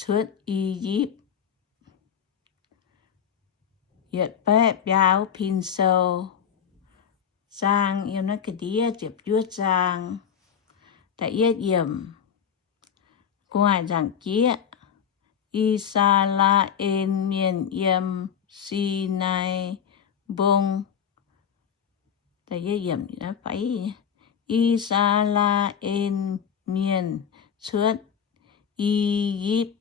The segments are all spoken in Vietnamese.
xuất Egypt. Yết bé béo pin sâu. Giang yếm nó cái đĩa chụp yuốt giang. Đã yết yếm. Ngoài giảng kia. Isa la en miền yếm si nai bông. Đã yết yếm nó phải. Isa la en miền xuất Egypt.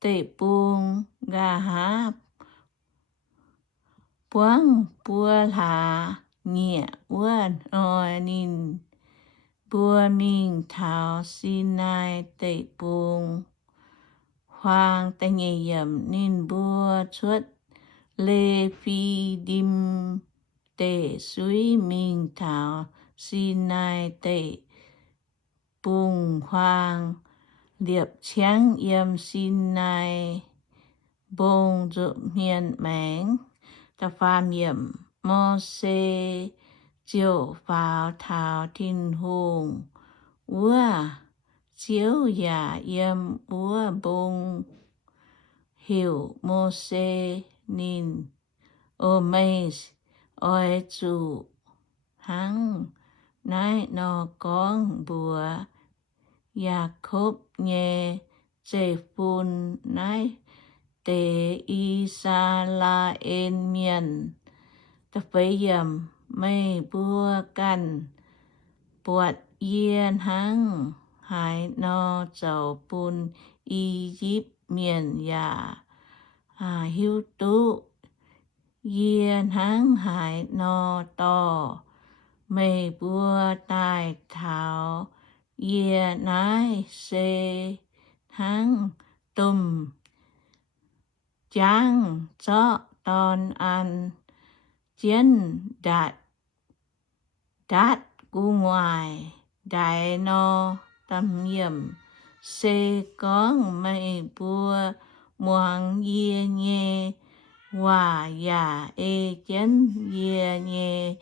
Tệ buông gà háp. Buông bùa là nhẹ uốn oi nín. Bùa mình thảo xin nai tệ buông. Hoàng tệ nhẹ yểm nín bùa xuất. Lê phi đêm tệ suy mình thảo xin nai tệ buông hoàng. Liệp cháng yểm xin nai bông dụng hiền mánh. Ta phàm yểm mô xê chiều vào thảo thiên hùng. Ua chiếu giả yểm ua bông. Hiểu mô xê nín ô mê oi chủ hăng. Nái nó con bùa. Jacob nhé chế phun nái. Tế Isa la en miền. Ta phải yểm mây bùa căn. Bọt yên hăng. Hải nó cháu bùn Egypt miền giả. Hiếu tụ. Yên hăng hải nó to. Mây bùa tài thảo. Yên ái xê hăng tùm. Chang cho ton ăn. Chiến đạt cú ngoài. Đại nó tâm yểm. Xê con mây bùa muang yê nhê. Hòa giả ê chén yê nhê.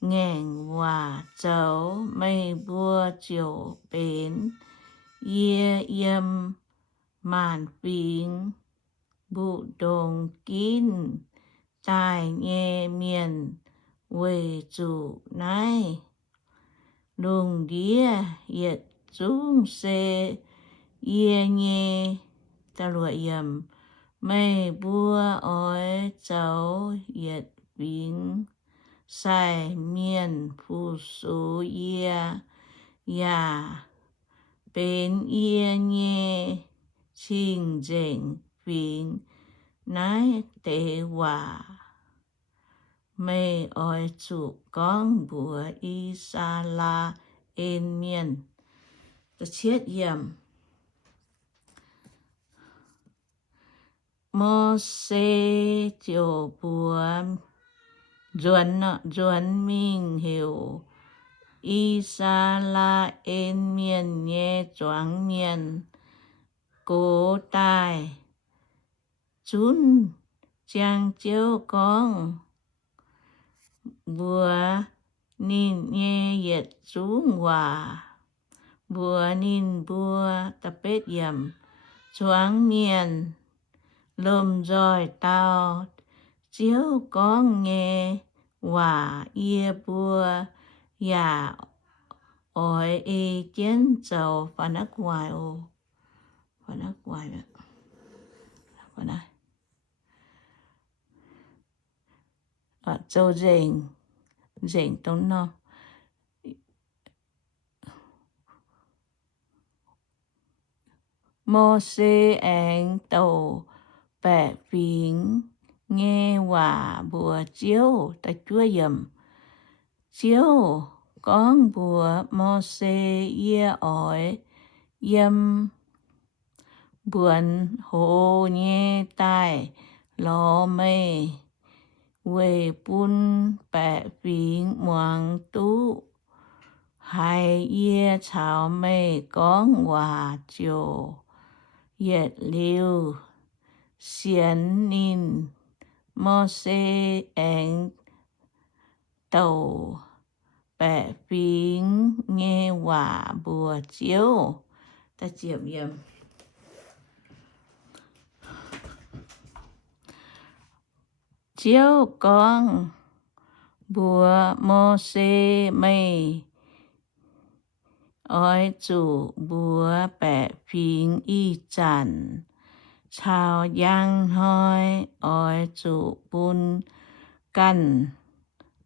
Ngàn hòa cháu mây bùa chiều bến. Yê yếm màn phính. Bụ đồng kín. Tài nhê miền. Quê chủ nái. Lùng đĩa yết dung xê. Yê nhê. Ta lụa yểm. Mây bùa oi cháu yết vĩnh. Sai miền phù số yê. Yà. Bên yê nhê. Trình dệnh vĩnh. Nái tế hòa. Mây oi chủ con bùa Isa la en miền. Ta chết yểm. Mô xê chiều bùa. Duẩn mình hiểu. Isa la en miền nhé choáng miền. Cố tài. Chún chàng chiếu con. Bùa nín nhé yết xuống hòa. Bùa nín bùa tập bết yểm. Choáng miền. Lùm rồi tao. Chiếu con nghe. Hòa yê bùa. Dạ ôi ê chén chầu. Và nắc ngoài ô. Và nắc ngoài vậy. Và nắc. Châu rình. Rình tốn nó. Mô xê ảnh tàu. Bẻ phính. Nghe hòa bùa chiếu. Ta chúa yểm. Chiếu con bùa mô xê yê ỏi. Yếm. Buồn hồ nhé tài. Lô mê. Quê bún bẻ phính muang tú. Hai yê chào mê con hòa chiều. Yết liu. Xiên nín. Mô xê ảnh tàu. Bẻ phính nghe hòa bùa chiếu. Ta chiếm yếm. chiếu con bùa mô xê mây ôi chủ bùa bẻ phiến y chản chào giang hoi ôi chủ bún căn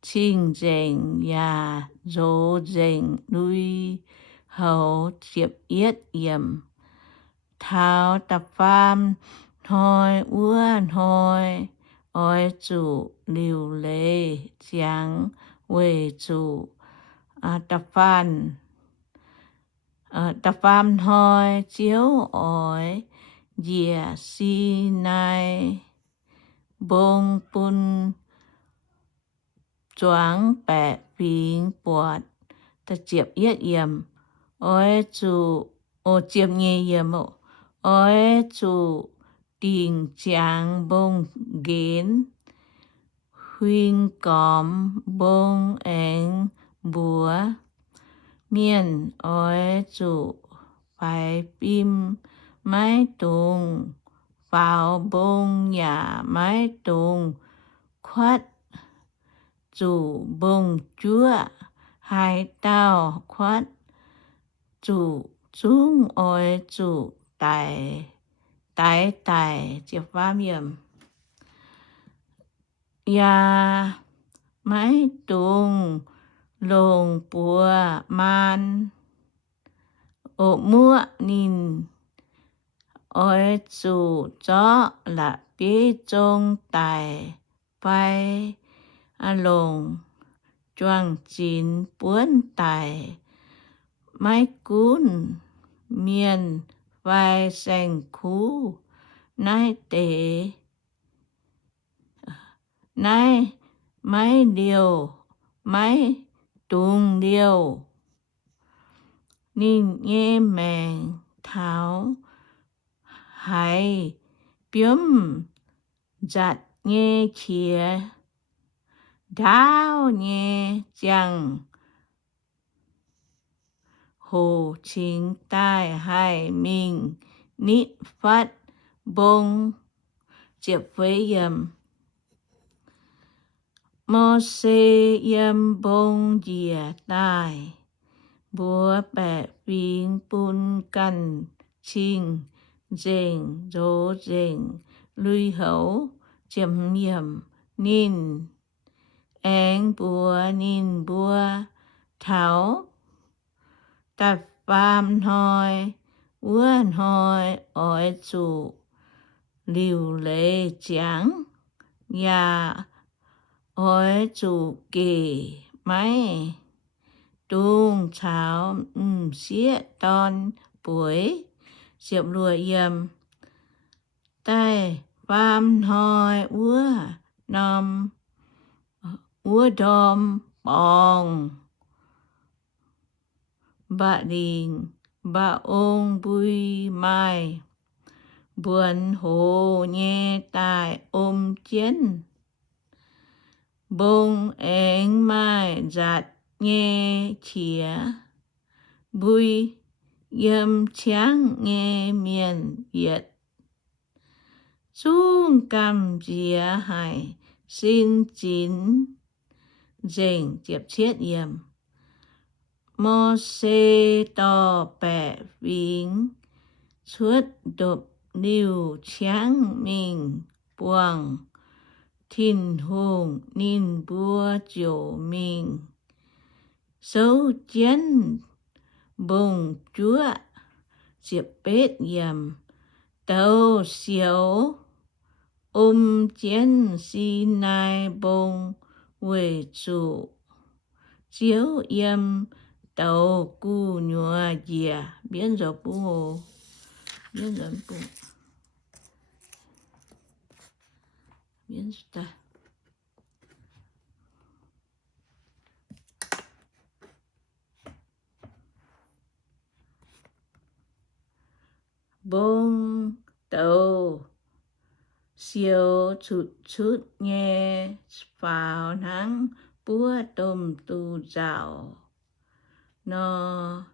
chinh dành ya dô dành nuôi hậu chiếp yết yểm thao tập pham thôi uôn thôi ôi chủ liều lệ giáng về chủ tập phan tập pham thôi chiếu ôi dìa si nai bông bún choáng bẻ phiến bọt ta chiếp yết yểm ôi chủ ô chiếp nhẹ yểm ôi chủ tình trạng bông gến huyên còm bông ảnh búa miền ôi chủ phải bim mái tùng vào bông nhà mái tùng khoát chủ bông chúa hai tao khoát chủ chúng ôi chủ tài chiếc phám yểm ya mái tùng lồng bùa man ổ mua nín ôi chủ chó là bế trông tài phai lồng choàng chín buôn tài mái cún miền vai xanh khu nai tế nai mái điều mái tung điều nín nghe mèn tháo hay biếm giặt nghe khía đáo nghe chẳng hồ chính tai hai mình nít phát bông chiếp với yểm mô xê yểm bông dìa tai búa bẻ phiến bún căn chinh dành dỗ dành lùi hấu chiếm yểm nín anh búa tháo tập pham thôi uôn thôi ôi chủ liều lệ trắng ya ôi chủ kỳ máy tung cháo xía ton buổi diệp lùa yểm tay pham thôi úa đom bong bạ đình bạ ông bùi mai buồn hồ nhẹ tài chiến bông ánh mai giặt nghe khía bùi yếm trắng nghe miền yết chung cầm dìa hải xin chín dành chiếp chiết yểm mô xê to bẻ phiến suốt đột liều trắng mình buông thiên hùng nín búa chiều mình sâu chiến bông chúa chiếp bết yểm tàu xíu chiến si nai bông về chủ chiếu yểm tàu cu nhua dìa biến rồi bù biến rồi bù biến ta bông tàu siêu chút nghe vào nắng búa tôm tu dạo nó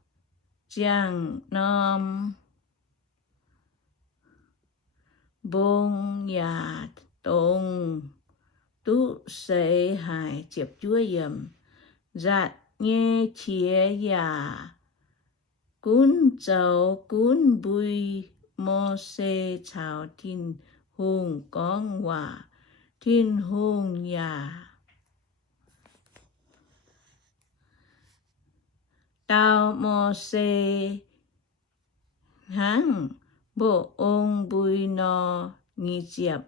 chẳng nom bông nhà tông tu sẽ hại chếp chúa yểm giặt nghe chia ya cún cháu cún bùi mô xê chào thiên hùng con hòa thiên hùng ya tao mô xê hăng bộ ông bùi nò nghi diệp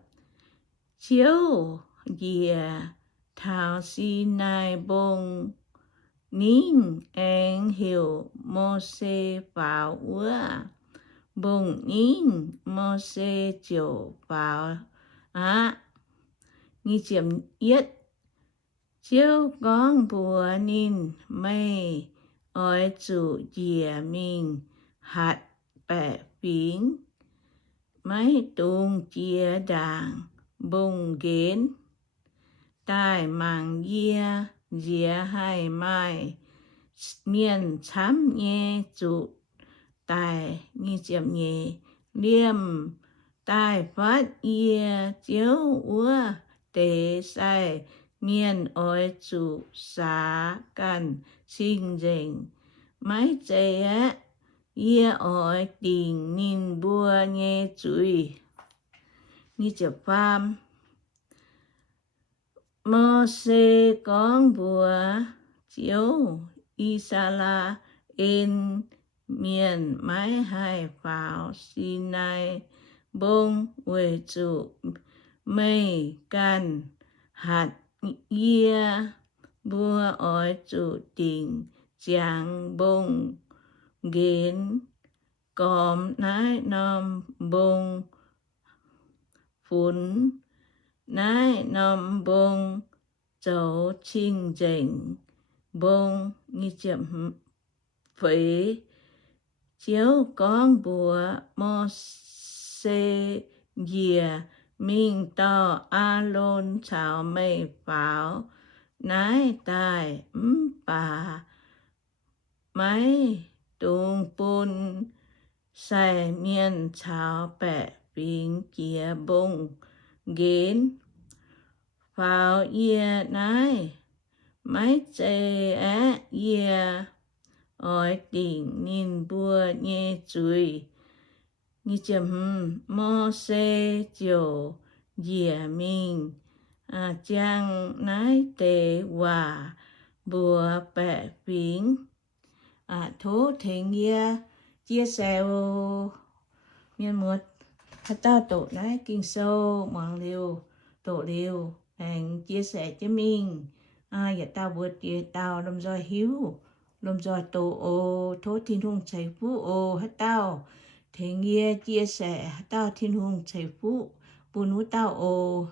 chiếu dìa thảo si nai bông nín anh hiểu mô xê vào ua bông nín mô xê chiều vào nghi diệp yết chiếu con bùa nín mây ôi chủ dìa mình hạt bẻ phính máy tung chia đàng bông gến tai màng dìa hai mai miền chám nhé chủ tài nghi diệm nhé liêm tai phát chiếu ua tế sai miền ôi chủ xá cần sinh dình máy chế ôi tình nín bùa nghe chuối nghi diệm phàm mô xê con bùa chiếu Isala in miền mái hai pháo Sinai bông quê chủ mây can hạt bùa ôi chủ tình giang bông gến còm nái nòm bông phun nái nòm bông cháu chinh dành bông nghi chậm phế chiếu con bùa mô xê dìa minh to a lôn chào mây pháo nái tài bà máy tung bùn xài miên chào bẻ bình kia bông gến pháo nái máy chế ôi tình nín bùa nhé chuối nghi chấm mô xê chiều dìa mình chàng nái tế hòa bùa bẻ phính thố thính chia sẻ miền một hát ta tổ nái kinh sâu mong liều tổ liều anh chia sẻ cho mình dạ tao vượt địa tao lâm do hiếu lâm do tổ ô thố thiên hùng chạy phú ô hát tao thế nghĩa chia sẻ hát tao thiên hùng chạy phú bùn hú tao ô